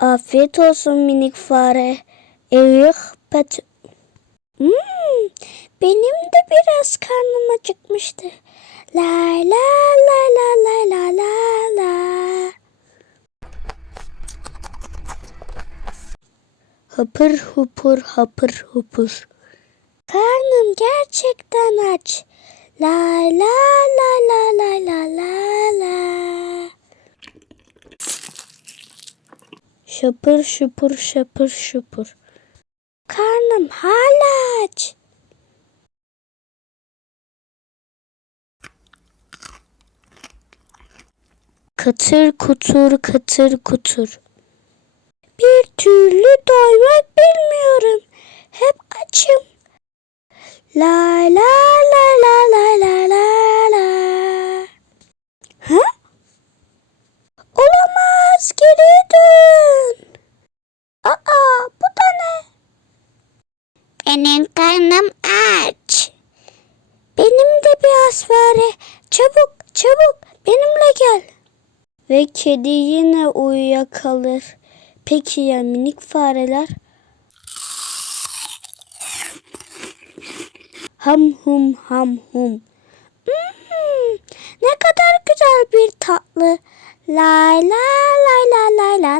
Afiyet olsun minik fare. Evet pet. Hmm, benim de biraz karnım acıkmıştı. La la la la la la la la. Hapır hupur hapır hupur. Karnım gerçekten aç. La la la la la la la la. Şapır şupur şapır şupur. Karnım hala aç. Katır kutur katır kutur. Bir türlü doymak bilmiyorum. Hep açım. La la la la la la la la. Ha? Olamaz geri dön. Aa bu da ne? Benim karnım aç. Benim de biraz fare. Çabuk çabuk benimle gel. Ve kedi yine uyuyakalır. Peki ya minik fareler? Ham hum ham hum. Hmm, ne kadar güzel bir tatlı. La la la la la la la la.